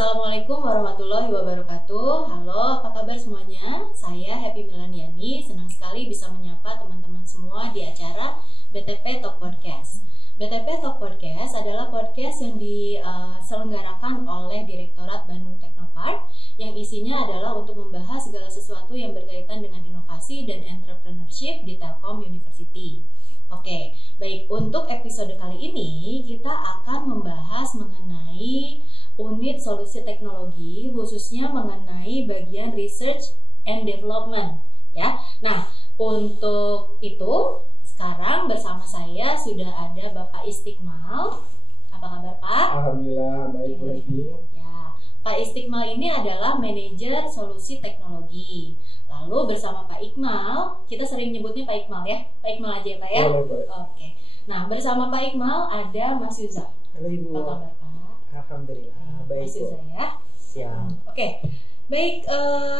Assalamualaikum warahmatullahi wabarakatuh. Halo, apa kabar semuanya? Saya Happy Milaniani, senang sekali bisa menyapa teman-teman semua di acara BTP Talk Podcast. BTP Talk Podcast adalah podcast yang diselenggarakan oleh Direktorat Bandung Teknopark yang isinya adalah untuk membahas segala sesuatu yang berkaitan dengan inovasi dan entrepreneurship di Telkom University. Oke, baik, untuk episode kali ini kita akan membahas mengenai unit solusi teknologi, khususnya mengenai bagian research and development ya. Nah, untuk itu sekarang bersama saya sudah ada Bapak Istiqmal. Apa kabar, Pak? Alhamdulillah baik, Bu Happy. Ya, Pak Istiqmal ini adalah manajer solusi teknologi. Lalu bersama Pak Iqmal, kita sering nyebutnya Pak Iqmal ya. Pak Iqmal aja ya, Pak ya. Boleh. Oke. Nah, bersama Pak Iqmal ada Mas Yuza. Halo Ibu. Apa kabar, Pak? Alhamdulillah baik. Mas Yuza ya. Siap. Oke. Baik,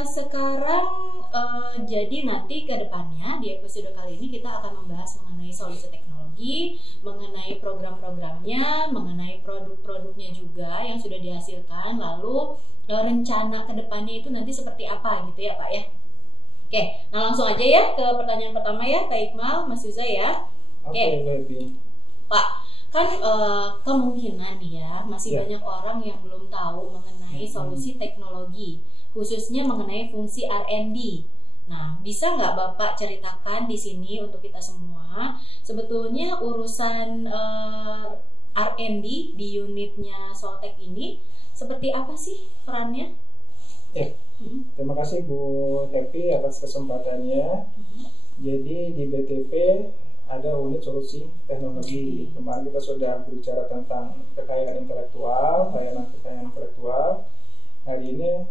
sekarang jadi nanti ke depannya di episode kali ini kita akan membahas mengenai solusi teknologi, mengenai program-programnya, mengenai produk-produknya juga yang sudah dihasilkan, lalu rencana ke depannya itu nanti seperti apa gitu ya, Pak ya. Oke, nah langsung aja ya ke pertanyaan pertama ya, Pak Iqmal, Mas Yuza ya. Oke, baik. Pak, kan kemungkinan ya masih banyak orang yang belum tahu mengenai solusi teknologi, khususnya mengenai fungsi R&D. Nah, bisa nggak Bapak ceritakan di sini untuk kita semua, sebetulnya urusan R&D di unitnya Soltek ini seperti apa sih perannya? Ya, terima kasih Bu Happy atas kesempatannya. Jadi di BTP ada unit solusi teknologi. Kemarin kita sudah berbicara tentang kekayaan intelektual, layanan kekayaan intelektual. Hari ini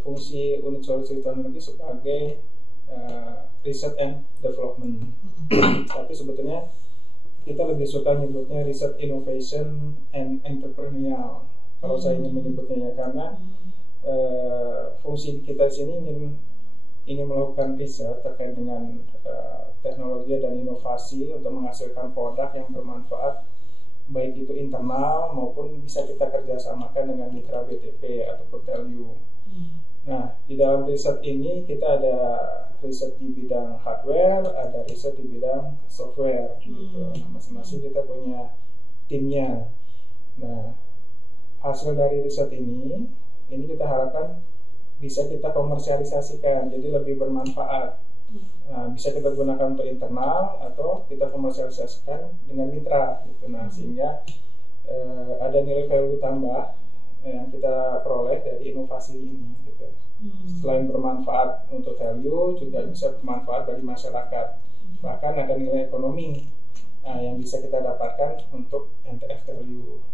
fungsi unit solusi teknologi sebagai research and development. Tapi sebetulnya kita lebih suka menyebutnya research innovation and entrepreneurial. Kalau saya ingin menyebutnya ya, karena fungsi kita di sini ingin melakukan riset terkait dengan teknologi dan inovasi untuk menghasilkan produk yang bermanfaat, baik itu internal maupun bisa kita kerjasamakan dengan mitra BTP atau Telyu. Nah, di dalam riset ini kita ada riset di bidang hardware, ada riset di bidang software gitu. Nah, masing-masing kita punya timnya. Nah, hasil dari riset ini kita harapkan bisa kita komersialisasikan, jadi lebih bermanfaat. Nah, bisa kita gunakan untuk internal atau kita komersialisasikan dengan mitra gitu. Nah, sehingga ada nilai value tambah yang kita peroleh dari inovasi ini gitu. Selain bermanfaat untuk value, juga bisa bermanfaat bagi masyarakat. Bahkan ada nilai ekonomi yang bisa kita dapatkan untuk NTF value.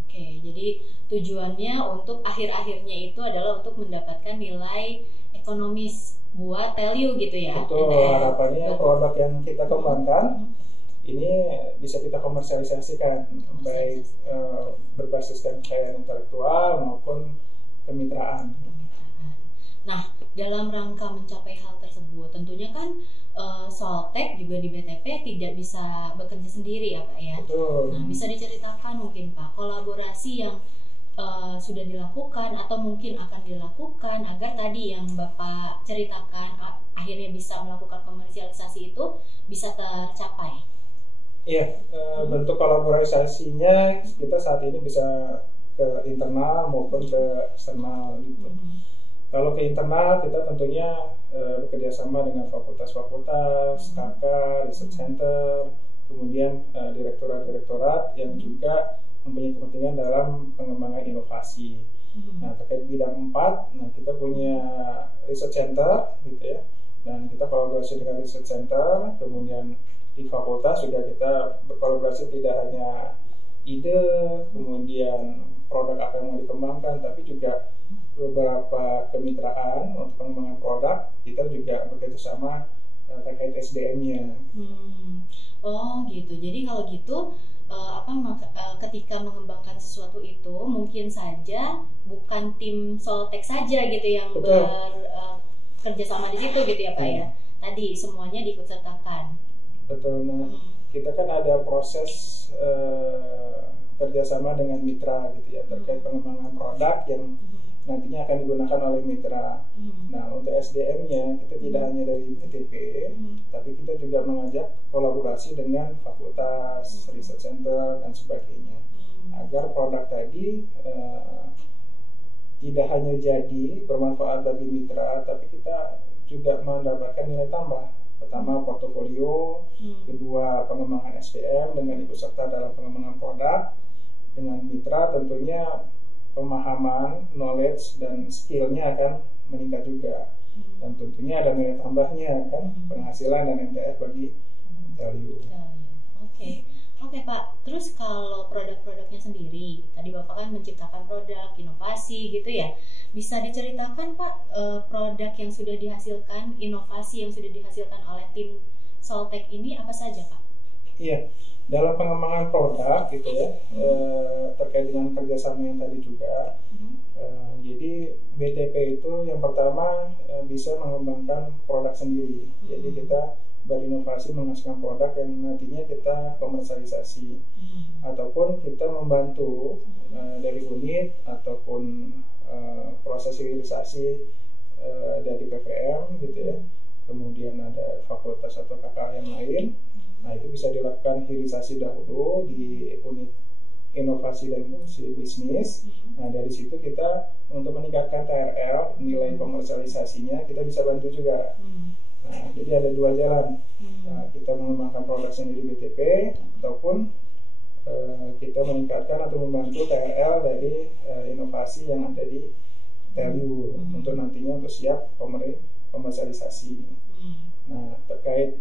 Oke, jadi tujuannya untuk akhir-akhirnya itu adalah untuk mendapatkan nilai ekonomis buat Telyu gitu ya. Betul, harapannya produk yang kita kembangkan ini bisa kita komersialisasikan, baik berbasiskan kekayaan intelektual maupun kemitraan. Nah, dalam rangka mencapai hal tersebut, tentunya kan Soltek juga di BTP tidak bisa bekerja sendiri ya Pak ya. Betul. Nah, bisa diceritakan mungkin Pak kolaborasi yang sudah dilakukan atau mungkin akan dilakukan agar tadi yang Bapak ceritakan akhirnya bisa melakukan komersialisasi itu bisa tercapai. Iya, bentuk kolaborasinya kita saat ini bisa ke internal maupun ke eksternal gitu. Kalau ke internal kita tentunya bekerja sama dengan fakultas-fakultas, KK, research center, kemudian direktorat-direktorat yang juga mempunyai kepentingan dalam pengembangan inovasi. Nah, terkait bidang 4, nah kita punya research center gitu ya. Dan kita kolaborasi dengan research center, kemudian di fakultas juga kita berkolaborasi tidak hanya ide, kemudian produk apa yang mau dikembangkan, tapi juga beberapa kemitraan untuk pengembangan produk. Kita juga bekerja sama terkait SDM-nya. Oh gitu. Jadi kalau gitu ketika mengembangkan sesuatu itu mungkin saja bukan tim Soltek saja gitu yang bekerja sama di situ gitu ya Pak ya. Tadi semuanya diikutsertakan. Betul. Nah, kita kan ada proses kerjasama dengan mitra gitu ya, terkait pengembangan produk yang nantinya akan digunakan oleh mitra. Nah, untuk SDM-nya kita tidak hanya dari BTP, tapi kita juga mengajak kolaborasi dengan fakultas, research center dan sebagainya, agar produk tadi tidak hanya jadi bermanfaat bagi mitra, tapi kita juga mendapatkan nilai tambah. Pertama, portofolio, kedua, pengembangan SDM dengan ikut serta dalam pengembangan produk. Dengan mitra tentunya pemahaman, knowledge, dan skillnya akan meningkat juga. Dan tentunya ada nilai tambahnya kan, penghasilan dan MTF bagi value. Oke Pak, terus kalau produk-produknya sendiri, tadi Bapak kan menciptakan produk, inovasi gitu ya, bisa diceritakan Pak produk yang sudah dihasilkan, inovasi yang sudah dihasilkan oleh tim Soltech ini apa saja Pak? Iya, dalam pengembangan produk gitu ya, terkait dengan kerjasama yang tadi juga, jadi BTP itu yang pertama bisa mengembangkan produk sendiri, jadi kita berinovasi menghasilkan produk yang nantinya kita komersialisasi, ataupun kita membantu dari unit ataupun proses hilirisasi dari PPM gitu ya, kemudian ada fakultas atau KKA yang lain. Nah, itu bisa dilakukan hilirisasi dahulu di unit inovasi dan inovasi bisnis. Nah, dari situ kita untuk meningkatkan TRL, nilai komersialisasinya, kita bisa bantu juga. Nah, jadi ada dua jalan. Nah, kita mengembangkan produk sendiri BTP, ataupun kita meningkatkan atau membantu TRL dari inovasi yang ada di TLU untuk nantinya untuk siap komersialisasi. Nah, terkait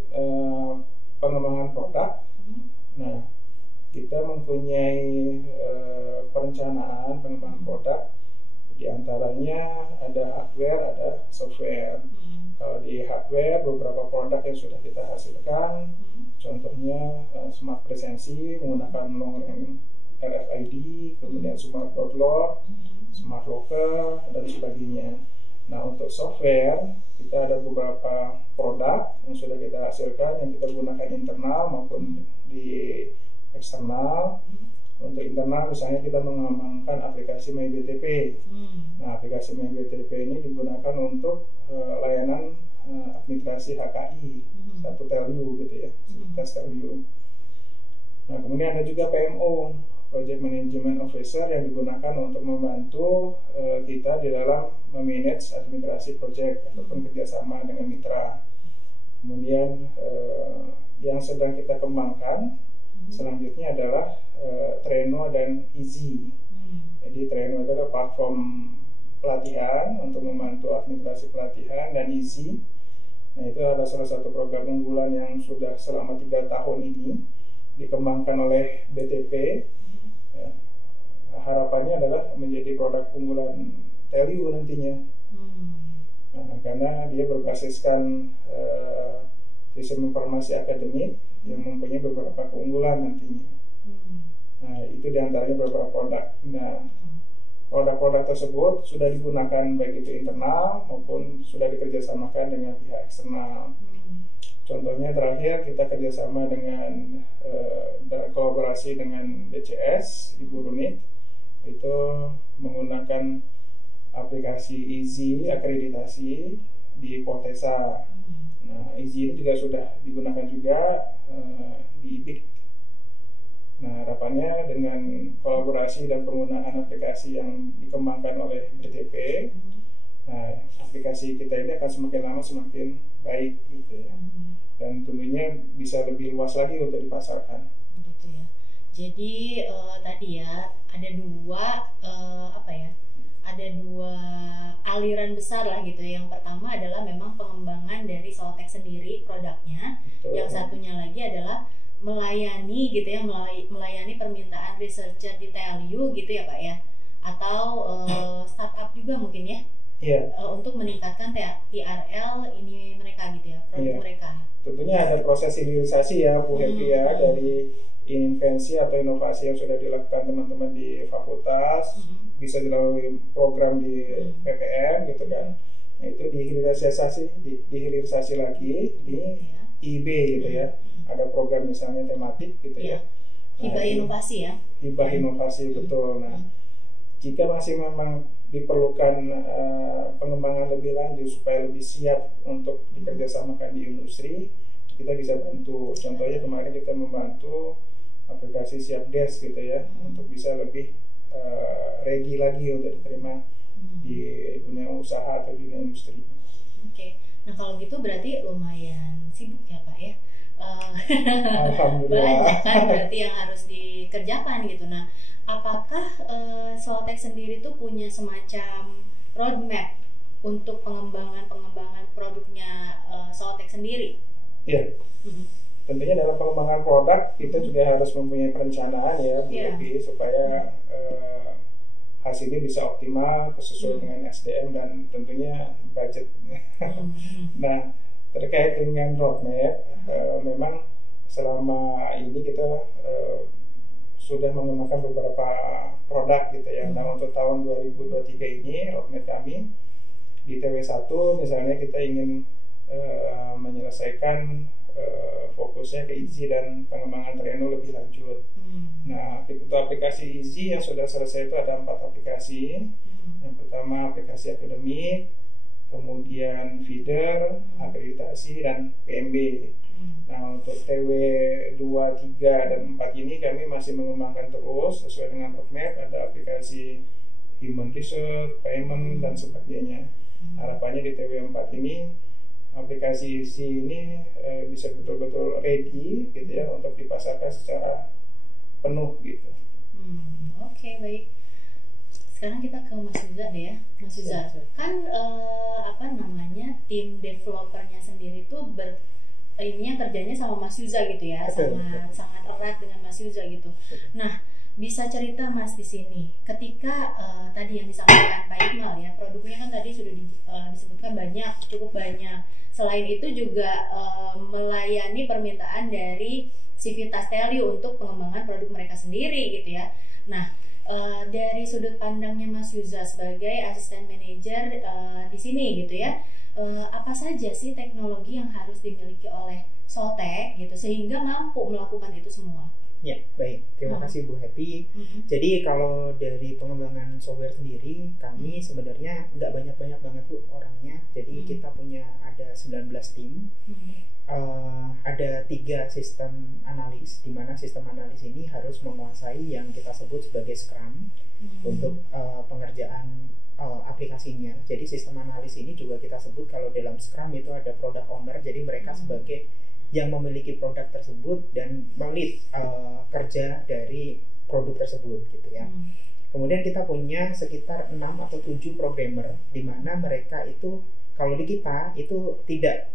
pengembangan produk, nah kita mempunyai perencanaan pengembangan produk. Di antaranya ada hardware, ada software. Kalau di hardware, beberapa produk yang sudah kita hasilkan, contohnya smart presensi menggunakan long range RFID, kemudian smart door lock, smart locker, dan sebagainya. Nah, untuk software, kita ada beberapa produk yang sudah kita hasilkan yang kita gunakan internal maupun di eksternal. Untuk internal misalnya kita mengembangkan aplikasi MyBTP. Nah, aplikasi MyBTP ini digunakan untuk layanan administrasi HKI, satu TLU gitu ya, tes TLU. Nah, kemudian ada juga PMO, Project Management Officer, yang digunakan untuk membantu kita di dalam memanage administrasi project ataupun kerjasama dengan mitra. Kemudian yang sedang kita kembangkan selanjutnya adalah Treno dan Easy. Jadi Treno adalah platform pelatihan untuk membantu administrasi pelatihan, dan Easy, nah itu adalah salah satu program unggulan yang sudah selama 3 tahun ini dikembangkan oleh BTP. Ya, harapannya adalah menjadi produk unggulan TLU nantinya. Nah, karena dia berbasiskan sistem informasi akademik yang mempunyai beberapa keunggulan nantinya. Nah, itu diantaranya beberapa produk. Nah, produk-produk tersebut sudah digunakan baik itu internal maupun sudah dikerjasamakan dengan pihak eksternal. Contohnya terakhir kita kerjasama dengan kolaborasi dengan DCS Ibu Runit, itu menggunakan aplikasi Easy akreditasi di Poltesa. Nah, Easy ini juga sudah digunakan juga di IBIK. Nah, harapannya dengan kolaborasi dan penggunaan aplikasi yang dikembangkan oleh BTP, nah, aplikasi kita ini akan semakin lama semakin baik gitu ya. Dan tentunya bisa lebih luas lagi untuk dipasarkan. Gitu ya. Jadi tadi ya ada dua aliran besar lah gitu. Yang pertama adalah memang pengembangan dari Soltech sendiri produknya. Betul. Yang satunya lagi adalah melayani gitu ya, melayani permintaan researcher di TLU gitu ya Pak ya, atau startup juga mungkin ya. Iya. Untuk meningkatkan TRL ini mereka gitu ya, produk mereka. Tentunya ada proses hilirisasi ya Bu Happy ya, dari invensi atau inovasi yang sudah dilakukan teman-teman di fakultas, bisa dilalui program di PPM gitu kan. Nah, itu dihilirisasi lagi di IB gitu ya. Ada program misalnya tematik gitu ya. Hibah inovasi ya. Hibah inovasi betul. Nah, jika masih memang diperlukan pengembangan lebih lanjut supaya lebih siap untuk dikerjasamakan di industri, kita bisa bantu. Contohnya kemarin kita membantu aplikasi Siapdes gitu ya, untuk bisa lebih ready lagi untuk diterima di dunia usaha atau dunia industri. Oke. Nah kalau gitu berarti lumayan sibuk ya Pak ya. Alhamdulillah. Banyak kan berarti yang harus dikerjakan gitu. Nah, apakah Soltech sendiri tuh punya semacam roadmap untuk pengembangan produknya Soltech sendiri? Iya. Tentunya dalam pengembangan produk kita juga harus mempunyai perencanaan ya, lebih supaya hasilnya bisa optimal sesuai dengan SDM dan tentunya budget. Nah, terkait dengan roadmap, memang selama ini kita sudah mengembangkan beberapa produk gitu ya. Nah, untuk tahun 2023 ini roadmap kami di TW1 misalnya kita ingin menyelesaikan fokusnya ke Easy dan pengembangan Treno lebih lanjut. Nah, untuk aplikasi Easy yang sudah selesai itu ada 4 aplikasi. Yang pertama aplikasi akademik, kemudian feeder, akreditasi, dan PMB. Nah, untuk TW 2, 3, dan 4 ini kami masih mengembangkan terus sesuai dengan roadmap. Ada aplikasi human research, payment, dan sebagainya. Harapannya di TW 4 ini aplikasi Easy ini bisa betul-betul ready gitu ya untuk dipasarkan secara penuh gitu. Oke, baik. Sekarang kita ke Mas Yuza deh ya. Mas Yuza, kan tim developernya sendiri tuh kerjanya sama Mas Yuza gitu ya, sangat erat dengan Mas Yuza gitu. Nah, bisa cerita Mas di sini, ketika tadi yang disampaikan Pak Iqmal ya, produknya kan tadi sudah disebutkan cukup banyak. Selain itu juga melayani permintaan dari Civitas Telio untuk pengembangan produk mereka sendiri gitu ya. Nah, dari sudut pandangnya Mas Yuza sebagai asisten manajer di sini gitu ya, apa saja sih teknologi yang harus dimiliki oleh Soltech gitu sehingga mampu melakukan itu semua? Ya, baik. Terima kasih Bu Happy. Jadi kalau dari pengembangan software sendiri, kami sebenarnya nggak banyak-banyak banget Bu orangnya. Jadi kita punya ada 19 tim. Ada 3 sistem analis, di mana sistem analis ini harus menguasai yang kita sebut sebagai Scrum untuk pengerjaan aplikasinya. Jadi sistem analis ini juga kita sebut kalau dalam Scrum itu ada product owner. Jadi mereka sebagai yang memiliki produk tersebut dan melit kerja dari produk tersebut gitu ya. Kemudian kita punya sekitar 6 atau 7 programmer, di mana mereka itu kalau di kita itu tidak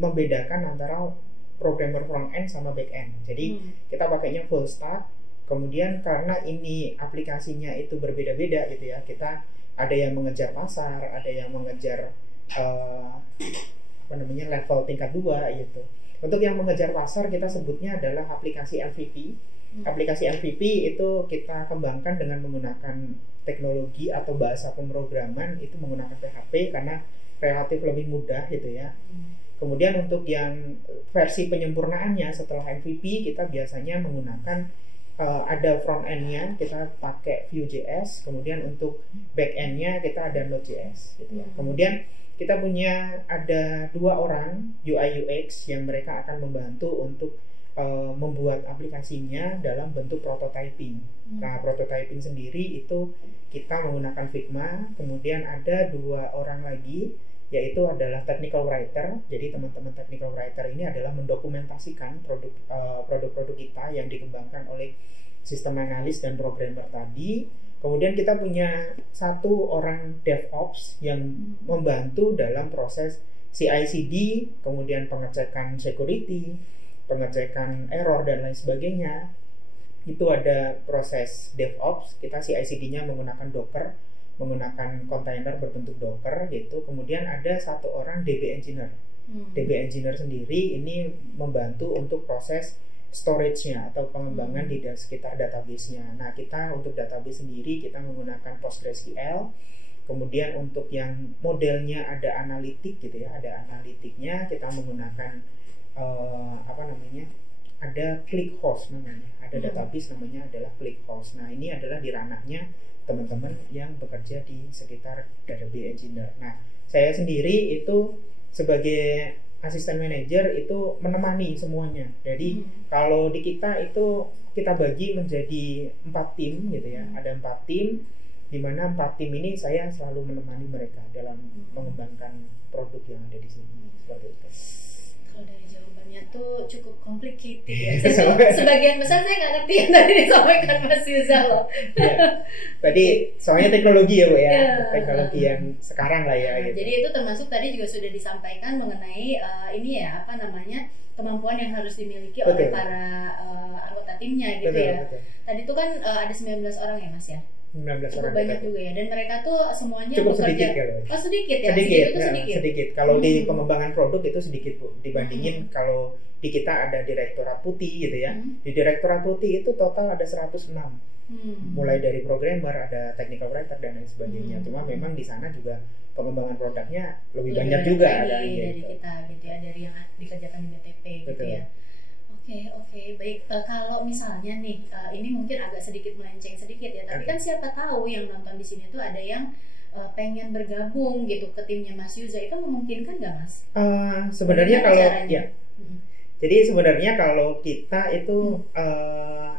membedakan antara programmer front end sama back end. Jadi kita pakainya full stack. Kemudian karena ini aplikasinya itu berbeda-beda gitu ya, kita ada yang mengejar pasar, ada yang mengejar level tingkat 2 gitu. Untuk yang mengejar pasar kita sebutnya adalah aplikasi MVP. Aplikasi MVP itu kita kembangkan dengan menggunakan teknologi atau bahasa pemrograman itu menggunakan PHP karena relatif lebih mudah gitu ya. Kemudian untuk yang versi penyempurnaannya setelah MVP kita biasanya menggunakan ada front end-nya kita pakai Vue.js, kemudian untuk back end-nya kita ada Node.js gitu ya. Kemudian kita punya ada 2 orang UI UX yang mereka akan membantu untuk membuat aplikasinya dalam bentuk prototyping. Nah, prototyping sendiri itu kita menggunakan Figma. Kemudian ada 2 orang lagi, yaitu adalah technical writer. Jadi teman-teman technical writer ini adalah mendokumentasikan produk-produk kita yang dikembangkan oleh sistem analis dan programmer tadi. Kemudian kita punya 1 orang DevOps yang membantu dalam proses CI/CD, kemudian pengecekan security, pengecekan error dan lain sebagainya. Itu ada proses DevOps, kita CI/CD-nya menggunakan Docker, menggunakan kontainer berbentuk Docker gitu. Kemudian ada 1 orang DB Engineer. DB Engineer sendiri ini membantu untuk proses storage-nya atau pengembangan di sekitar database-nya. Nah, kita untuk database sendiri kita menggunakan PostgreSQL. Kemudian untuk yang modelnya ada analitik gitu ya, ada analitiknya kita menggunakan ada ClickHost namanya, ada database namanya adalah ClickHost. Nah ini adalah di ranahnya teman-teman yang bekerja di sekitar database engineer. Nah saya sendiri itu sebagai asisten manajer itu menemani semuanya. Jadi kalau di kita itu kita bagi menjadi 4 tim gitu ya, ada 4 tim, di mana 4 tim ini saya selalu menemani mereka dalam mengembangkan produk yang ada di sini. Seperti itu. Kalau dari jawabannya tuh cukup complicated ya. Sebagian besar saya nggak ngerti yang tadi disampaikan Mas Yuza loh. Ya. Tadi soalnya teknologi ya Bu ya, teknologi yang sekarang lah ya. Gitu. Jadi itu termasuk tadi juga sudah disampaikan mengenai ini ya apa namanya kemampuan yang harus dimiliki oleh para anggota timnya gitu ya. Betul. Tadi itu kan ada 19 orang ya Mas ya. 19 cukup orang banyak juga ya, dan mereka tuh semuanya cukup bekerja sedikit ya. Oh sedikit ya, sedikit. Kalau di pengembangan produk itu sedikit Bu, dibandingin kalau di kita ada direktorat putih gitu ya. Di direktorat putih itu total ada 106. Mulai dari programmer, ada technical writer dan lain sebagainya. Cuma memang di sana juga pengembangan produknya lebih banyak juga dari kita gitu ya, dari yang dikerjakan di BTP gitu ya. Oke, baik. Kalau misalnya nih, ini mungkin agak sedikit melenceng sedikit ya, tapi kan siapa tahu yang nonton di sini tuh ada yang pengen bergabung gitu ke timnya Mas Yuza, itu memungkinkan nggak Mas? Sebenarnya kalau ya, jadi sebenarnya kalau kita itu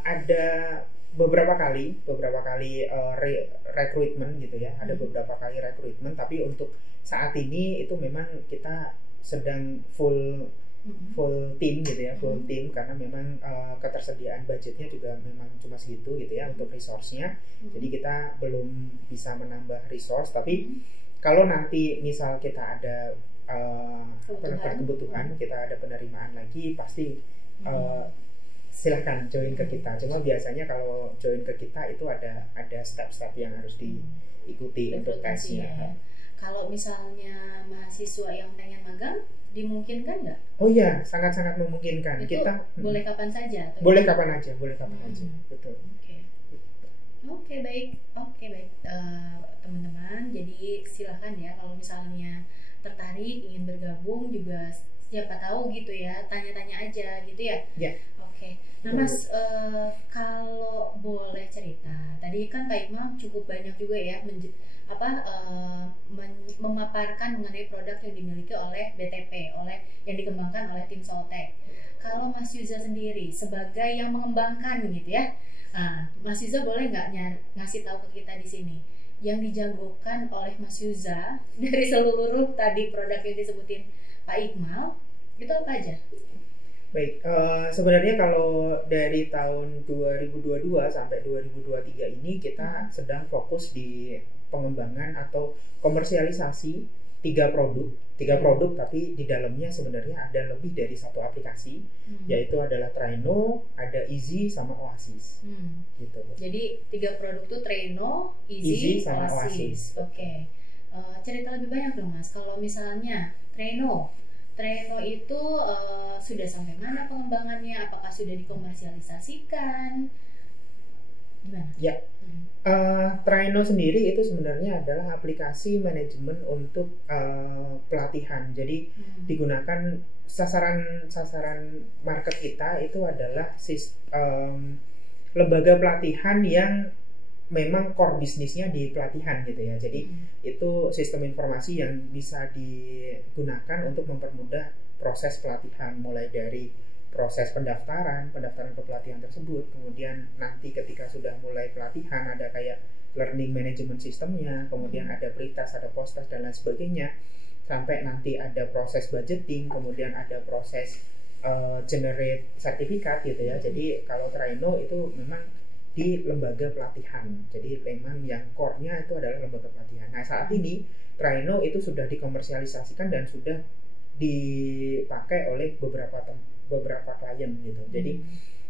ada beberapa kali rekrutmen gitu ya, ada beberapa kali rekrutmen, tapi untuk saat ini itu memang kita sedang full tim gitu ya, full tim karena memang ketersediaan budgetnya juga memang cuma segitu gitu ya untuk resource-nya. Jadi kita belum bisa menambah resource, tapi kalau nanti misal kita ada kebutuhan, kita ada penerimaan lagi, pasti silahkan join ke kita. Cuma biasanya kalau join ke kita itu ada step-step yang harus diikuti untuk tesnya. Ya. Kalau misalnya mahasiswa yang pengen magang, dimungkinkan nggak? Oh iya, sangat-sangat memungkinkan. Itu kita boleh kapan saja? Boleh kapan aja, betul. Oke, baik. Teman-teman, jadi silahkan ya kalau misalnya tertarik ingin bergabung juga, siapa tahu gitu ya, tanya-tanya aja gitu ya. Ya. Oke. Nah Mas, kalau boleh cerita, tadi kan Pak Iqmal cukup banyak juga ya memaparkan mengenai produk yang dimiliki oleh BTP, yang dikembangkan oleh tim Soltech. Kalau Mas Yuza sendiri sebagai yang mengembangkan gitu ya, Mas Yuza boleh nggak ngasih tahu ke kita di sini yang dijagokan oleh Mas Yuza dari seluruh tadi produk yang disebutin Pak Iqmal itu apa aja? Baik, sebenarnya kalau dari tahun 2022 sampai 2023 ini kita sedang fokus di pengembangan atau komersialisasi 3 produk, tapi di dalamnya sebenarnya ada lebih dari 1 aplikasi, yaitu adalah Traino, ada Easy sama Oasis. Gitu. Jadi 3 produk itu Traino, Easy sama Oasis. Oke. Cerita lebih banyak dong Mas. Kalau misalnya Traino itu sudah sampai mana pengembangannya? Apakah sudah dikomersialisasikan? Gimana? Ya, Traino sendiri itu sebenarnya adalah aplikasi manajemen untuk pelatihan. Jadi digunakan sasaran market kita itu adalah lembaga pelatihan yang memang core bisnisnya di pelatihan gitu ya. Jadi itu sistem informasi yang bisa digunakan untuk mempermudah proses pelatihan, mulai dari proses pendaftaran ke pelatihan tersebut, kemudian nanti ketika sudah mulai pelatihan ada kayak learning management systemnya, kemudian ada pre-test, ada post-test dan lain sebagainya, sampai nanti ada proses budgeting, kemudian ada proses generate sertifikat gitu ya. Jadi kalau Traino itu memang di lembaga pelatihan, jadi memang yang core-nya itu adalah lembaga pelatihan. Nah saat ini Traino itu sudah dikomersialisasikan dan sudah dipakai oleh beberapa klien gitu. Jadi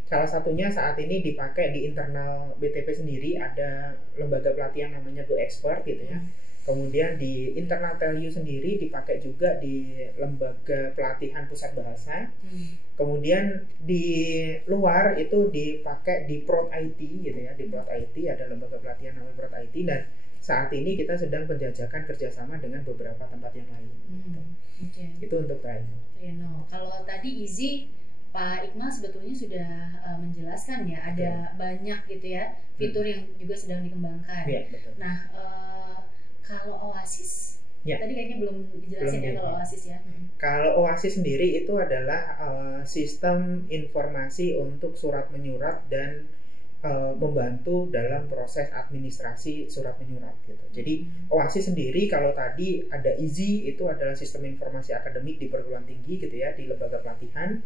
salah satunya saat ini dipakai di internal BTP sendiri, ada lembaga pelatihan namanya Go Expert gitu ya. Kemudian di internal TELU sendiri dipakai juga di lembaga pelatihan pusat bahasa. Kemudian di luar itu dipakai di Prod IT gitu ya. Di Prod IT ada lembaga pelatihan namanya Prod IT, dan saat ini kita sedang penjajakan kerjasama dengan beberapa tempat yang lain. Itu untuk Traino. Kalau tadi Easy Pak Iqmal sebetulnya sudah menjelaskan ya, ada banyak gitu ya fitur yang juga sedang dikembangkan. Betul. Nah, kalau Oasis tadi kayaknya belum dijelasin belum ya kalau Oasis ya. Kalau Oasis sendiri itu adalah sistem informasi untuk surat menyurat dan membantu dalam proses administrasi surat menyurat gitu. Jadi Oasis sendiri kalau tadi ada Easy itu adalah sistem informasi akademik di perguruan tinggi gitu ya, di lembaga pelatihan,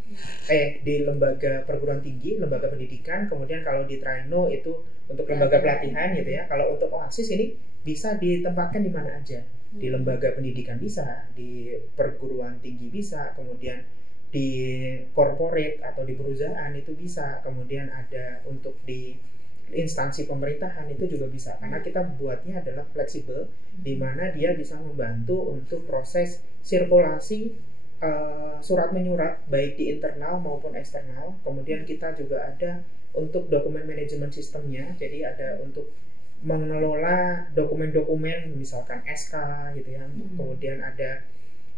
di lembaga perguruan tinggi, lembaga pendidikan. Kemudian kalau di Traino itu untuk lembaga pelatihan gitu ya. Kalau untuk Oasis ini bisa ditempatkan di mana aja, di lembaga pendidikan bisa, di perguruan tinggi bisa, kemudian di corporate atau di perusahaan itu bisa, kemudian ada untuk di instansi pemerintahan itu juga bisa, karena kita buatnya adalah fleksibel, di mana dia bisa membantu untuk proses sirkulasi surat menyurat baik di internal maupun eksternal. Kemudian kita juga ada untuk dokumen manajemen sistemnya, jadi ada untuk mengelola dokumen-dokumen misalkan SK gitu ya, kemudian ada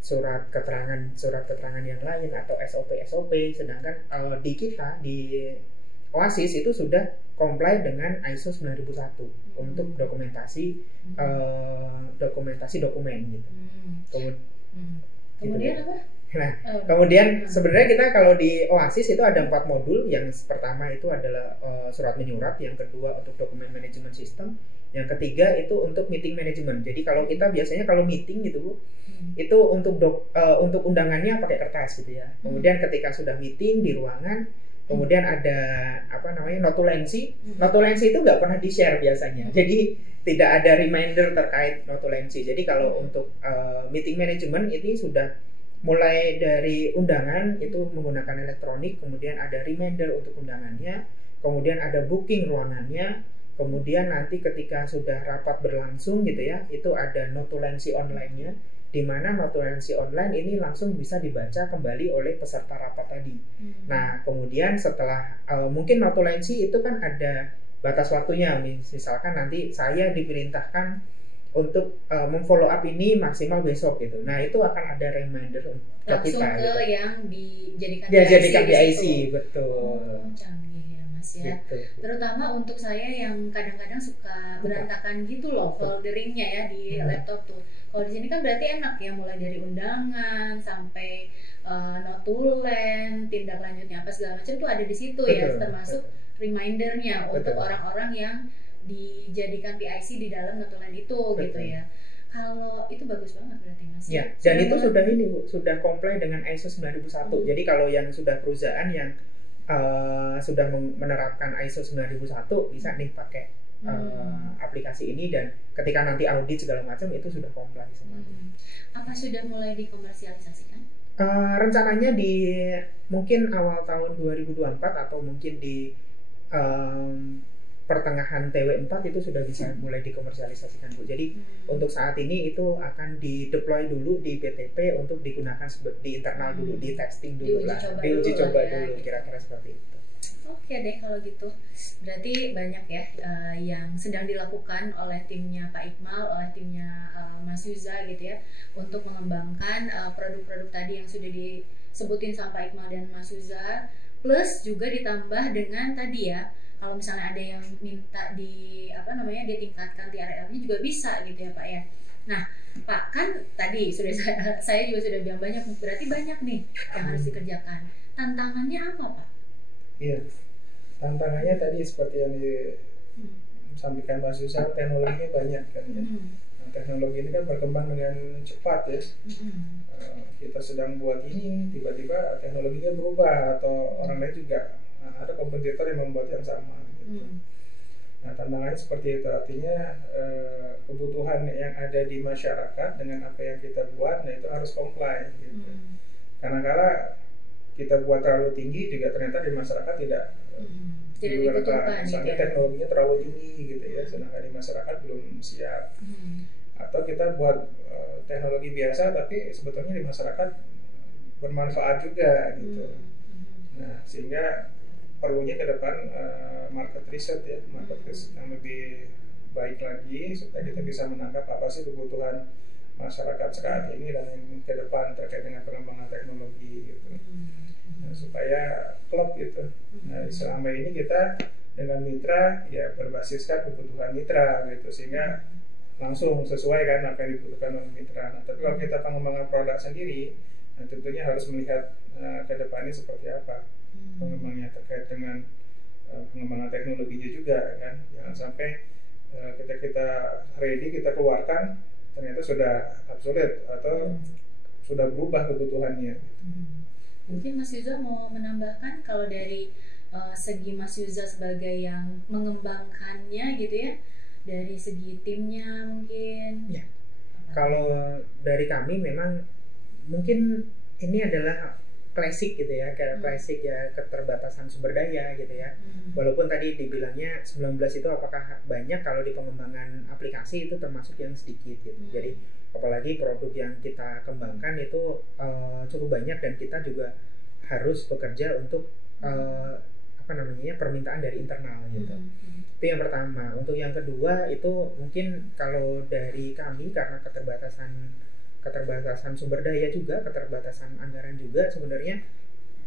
surat keterangan yang lain atau SOP. Sedangkan di kita di Oasis itu sudah comply dengan ISO 9001 untuk dokumentasi dokumen gitu. Kemudian gitu. apa? Nah, kemudian sebenarnya kita kalau di Oasis itu ada 4 modul. Yang pertama itu adalah surat menyurat, yang kedua untuk dokumen manajemen sistem, yang ketiga itu untuk meeting management. Jadi kalau kita biasanya kalau meeting gitu Bu, itu untuk undangannya pakai kertas gitu ya. Kemudian ketika sudah meeting di ruangan, kemudian ada notulensi. Notulensi itu nggak pernah di-share biasanya. Jadi tidak ada reminder terkait notulensi. Jadi kalau untuk meeting management ini sudah mulai dari undangan itu menggunakan elektronik, kemudian ada reminder untuk undangannya, kemudian ada booking ruangannya, kemudian nanti ketika sudah rapat berlangsung gitu ya, itu ada notulensi online-nya, di mana notulensi online ini langsung bisa dibaca kembali oleh peserta rapat tadi. Nah, kemudian setelah mungkin notulensi itu kan ada batas waktunya, misalkan nanti saya diperintahkan untuk memfollow up ini maksimal besok gitu. Nah, itu akan ada reminder ke langsung kita ke gitu. yang dijadikan Jadikan di PIC, situ. betul. Canggih ya Mas ya. Gitu. Terutama untuk saya yang kadang-kadang suka berantakan gitu loh folderingnya ya di laptop tuh. Kalau di sini kan berarti enak ya, mulai dari undangan sampai notulen, tindak lanjutnya apa segala macam tuh ada di situ. Betul, ya, termasuk remindernya untuk orang-orang yang dijadikan PIC di dalam notulen itu. Betul. Gitu ya. Kalau itu bagus banget berarti Mas. Ya, dan itu sudah sudah comply dengan ISO 9001. Jadi kalau yang sudah perusahaan yang sudah menerapkan ISO 9001 bisa nih pakai aplikasi ini, dan ketika nanti audit segala macam itu sudah comply semuanya. Apa sudah mulai dikomersialisasikan? Rencananya di mungkin awal tahun 2024 atau mungkin di pertengahan TW4 itu sudah bisa mulai dikomersialisasikan Bu. Jadi untuk saat ini itu akan di-deploy dulu di BTP untuk digunakan di internal dulu, di testing dulu di uji coba dulu, kira-kira seperti itu. Oke deh kalau gitu. Berarti banyak ya yang sedang dilakukan oleh timnya Pak Iqmal, oleh timnya Mas Yuza gitu ya, untuk mengembangkan produk-produk tadi yang sudah disebutin sama Pak Iqmal dan Mas Yuza, plus juga ditambah dengan tadi ya, kalau misalnya ada yang minta ditingkatkan TRL-nya juga bisa gitu ya Pak ya. Nah Pak, kan tadi sudah saya juga sudah bilang banyak, berarti banyak nih yang harus dikerjakan. Tantangannya apa Pak? Iya, tantangannya tadi seperti yang disampaikan Mas Yusa, teknologinya banyak kan ya. Nah, teknologi ini kan berkembang dengan cepat ya. Kita sedang buat ini, tiba-tiba teknologinya berubah, atau orang lain juga ada kompetitor yang membuat yang sama gitu. Nah, tantangannya seperti itu, artinya kebutuhan yang ada di masyarakat dengan apa yang kita buat, nah itu harus comply gitu. Karena kalau kita buat terlalu tinggi juga ternyata di masyarakat tidak dibutuhkan, misalnya gitu ya. Teknologinya terlalu tinggi gitu ya, sedangkan di masyarakat belum siap. Atau kita buat teknologi biasa tapi sebetulnya di masyarakat bermanfaat juga gitu. Nah, sehingga perlunya ke depan market research ya, market research yang lebih baik lagi supaya kita bisa menangkap apa sih kebutuhan masyarakat saat ini dan yang ke depan terkait dengan pengembangan teknologi gitu. Nah, supaya klop gitu. Nah, selama ini kita dengan mitra ya berbasiskan kebutuhan mitra gitu, sehingga langsung sesuai kan apa yang dibutuhkan oleh mitra. Nah, tapi kalau kita pengembangan produk sendiri, nah tentunya harus melihat ke depannya seperti apa pengembangannya terkait dengan pengembangan teknologinya juga kan. Jangan sampai ketika kita ready kita keluarkan ternyata sudah obsolete atau sudah berubah kebutuhannya. Mungkin Mas Yuza mau menambahkan kalau dari segi Mas Yuza sebagai yang mengembangkannya gitu ya, dari segi timnya mungkin. Ya. Kalau dari kami memang mungkin ini adalah klasik gitu ya, kayak klasik ya, keterbatasan sumber daya gitu ya. Walaupun tadi dibilangnya 19 itu apakah banyak, kalau di pengembangan aplikasi itu termasuk yang sedikit gitu. Jadi apalagi produk yang kita kembangkan itu cukup banyak dan kita juga harus bekerja untuk permintaan dari internal gitu. Itu yang pertama. Untuk yang kedua itu mungkin kalau dari kami karena keterbatasan sumber daya juga, keterbatasan anggaran juga, sebenarnya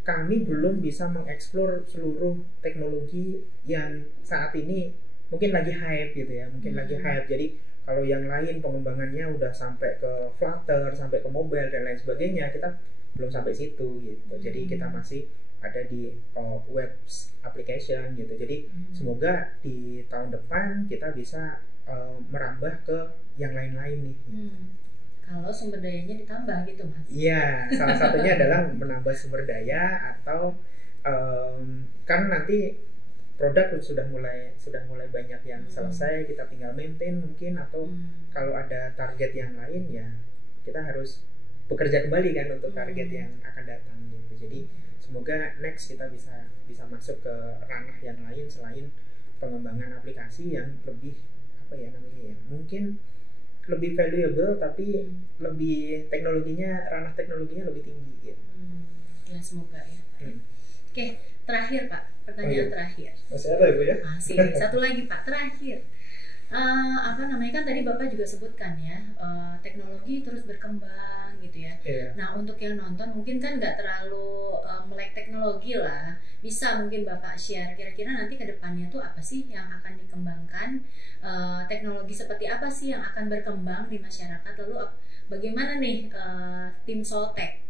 kami belum bisa mengeksplor seluruh teknologi yang saat ini mungkin lagi hype gitu ya, lagi hype. Jadi kalau yang lain pengembangannya udah sampai ke Flutter, sampai ke mobile dan lain sebagainya, kita belum sampai situ gitu. Jadi kita masih ada di web application gitu. Jadi semoga di tahun depan kita bisa merambah ke yang lain-lain nih. Kalau sumber dayanya ditambah gitu Mas? Iya, salah satunya adalah menambah sumber daya atau kan nanti produk sudah mulai banyak yang selesai, kita tinggal maintain mungkin, atau kalau ada target yang lain ya kita harus bekerja kembali kan untuk target yang akan datang gitu. Jadi semoga next kita bisa masuk ke ranah yang lain selain pengembangan aplikasi yang lebih mungkin lebih valuable tapi lebih ranah teknologinya lebih tinggi gitu. Ya semoga ya. Oke, terakhir Pak, pertanyaan terakhir. Masih ada Ibu ya? Masih, satu lagi Pak, terakhir. Kan tadi Bapak juga sebutkan ya, teknologi terus berkembang gitu ya. Nah untuk yang nonton mungkin kan nggak terlalu melek teknologi lah, bisa mungkin Bapak share kira-kira nanti ke depannya tuh apa sih yang akan dikembangkan, teknologi seperti apa sih yang akan berkembang di masyarakat, lalu bagaimana nih tim Soltech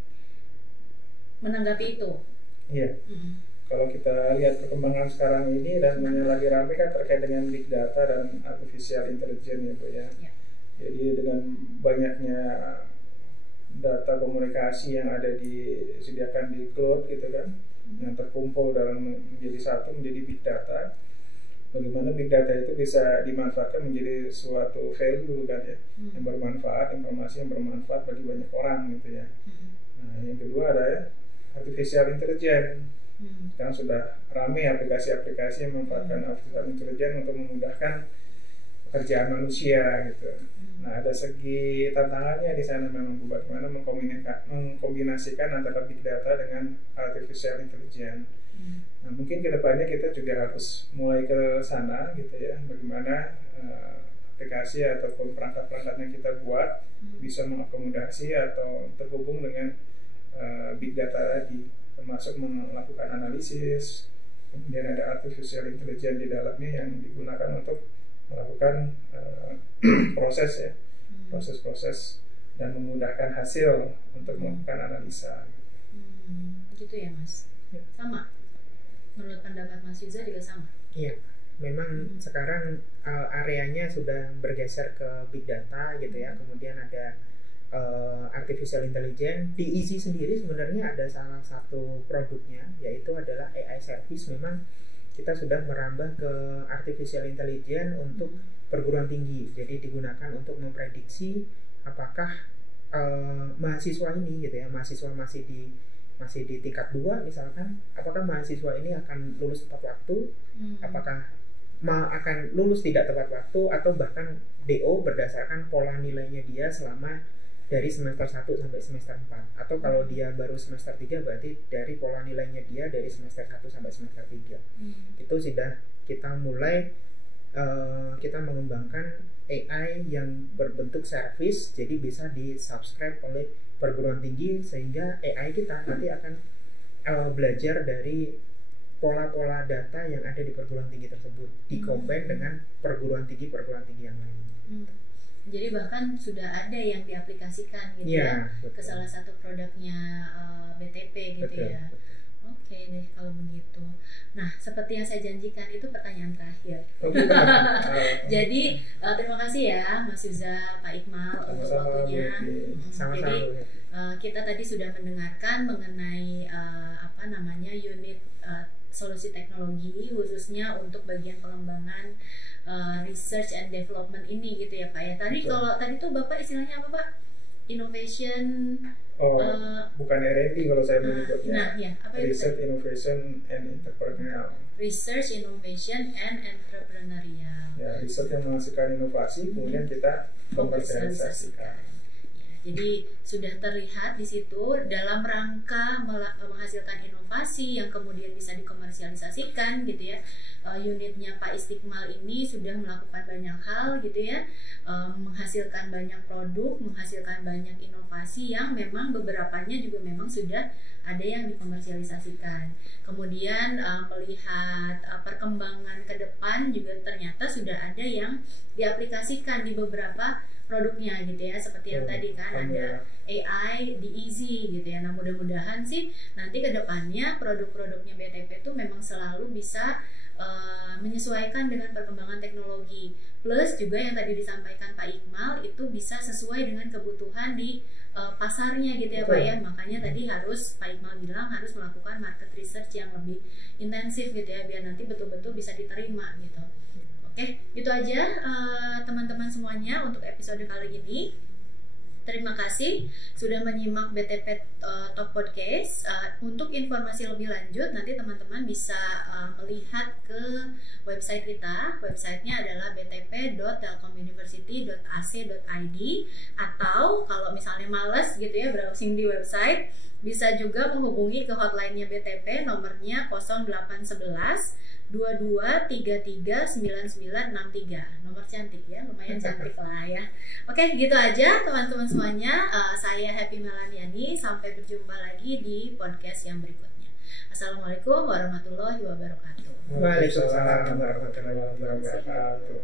menanggapi itu? Iya. Kalau kita lihat perkembangan sekarang ini dan yang lagi ramai kan terkait dengan big data dan artificial intelligence ya Bu ya. Jadi dengan banyaknya data komunikasi yang ada disediakan di cloud gitu kan, yang terkumpul menjadi satu menjadi big data. Bagaimana big data itu bisa dimanfaatkan menjadi suatu value kan ya, yang bermanfaat, informasi yang bermanfaat bagi banyak orang gitu ya. Nah yang kedua adalah artificial intelligence. Sekarang sudah ramai aplikasi-aplikasi yang memanfaatkan artificial intelligence untuk memudahkan pekerjaan manusia gitu. Nah ada segi tantangannya di sana memang bagaimana mengkombinasikan antara big data dengan artificial intelligence. Nah mungkin kedepannya kita juga harus mulai ke sana gitu ya, bagaimana aplikasi ataupun perangkat-perangkat yang kita buat bisa mengakomodasi atau terhubung dengan big data tadi, termasuk melakukan analisis, kemudian ada artificial intelligence di dalamnya yang digunakan untuk melakukan proses dan memudahkan hasil untuk melakukan analisa. Gitu ya Mas? Sama? Menurut pendapat Mas Yuza juga sama? Iya, memang sekarang areanya sudah bergeser ke big data gitu ya, kemudian ada artificial intelligence. Di Easy sendiri sebenarnya ada salah satu produknya yaitu adalah AI service. Memang kita sudah merambah ke artificial intelligence untuk perguruan tinggi. Jadi digunakan untuk memprediksi apakah mahasiswa ini gitu ya, mahasiswa masih di tingkat 2 misalkan, apakah mahasiswa ini akan lulus tepat waktu, apakah akan lulus tidak tepat waktu, atau bahkan DO berdasarkan pola nilainya dia selama dari semester 1 sampai semester 4, atau kalau dia baru semester 3 berarti dari pola nilainya dia dari semester 1 sampai semester 3. Itu sudah kita mulai kita mengembangkan AI yang berbentuk service, jadi bisa di subscribe oleh perguruan tinggi, sehingga AI kita nanti akan belajar dari pola-pola data yang ada di perguruan tinggi tersebut, di-combine dengan perguruan tinggi yang lain. Jadi bahkan sudah ada yang diaplikasikan gitu ya ke salah satu produknya BTP gitu betul, ya. Betul. Oke deh kalau begitu. Nah, seperti yang saya janjikan itu pertanyaan terakhir. Jadi terima kasih ya Mas Yuza, Pak Iqmal untuk waktunya. Jadi kita tadi sudah mendengarkan mengenai unit solusi teknologi khususnya untuk bagian pengembangan research and development ini gitu ya Pak ya. Tadi kalau tadi tuh Bapak istilahnya apa Pak? Innovation bukan R&D kalau saya menyebutnya. Nah, ya, apa Research, Innovation and Entrepreneurial. Research, Innovation and Entrepreneurial. Ya, riset yang menghasilkan inovasi, kemudian kita komersialisasikan. Jadi sudah terlihat di situ dalam rangka menghasilkan inovasi yang kemudian bisa dikomersialisasikan gitu ya. Unitnya Pak Istiqmal ini sudah melakukan banyak hal gitu ya, menghasilkan banyak produk, menghasilkan banyak inovasi yang memang beberapanya juga memang sudah ada yang dikomersialisasikan. Kemudian melihat perkembangan ke depan juga ternyata sudah ada yang diaplikasikan di beberapa produknya gitu ya, seperti yang tadi kan ada AI di Easy gitu ya. Nah mudah-mudahan sih nanti ke depannya produk-produknya BTP itu memang selalu bisa menyesuaikan dengan perkembangan teknologi, plus juga yang tadi disampaikan Pak Iqmal itu bisa sesuai dengan kebutuhan di pasarnya gitu ya Pak ya. Makanya tadi harus Pak Iqmal bilang harus melakukan market research yang lebih intensif gitu ya, biar nanti betul-betul bisa diterima gitu. Oke, itu aja teman-teman semuanya untuk episode kali ini. Terima kasih sudah menyimak BTP Talk Podcast. Untuk informasi lebih lanjut nanti teman-teman bisa melihat ke website kita. Websitenya adalah btp.telkomuniversity.ac.id, atau kalau misalnya males gitu ya browsing di website, bisa juga menghubungi ke hotline-nya BTP, nomornya 0811 22339963. Nomor cantik ya, lumayan cantik lah ya. Oke, gitu aja teman-teman semuanya. Saya Happy Melaniani. Sampai berjumpa lagi di podcast yang berikutnya. Assalamualaikum warahmatullahi wabarakatuh. Waalaikumsalam warahmatullahi wabarakatuh.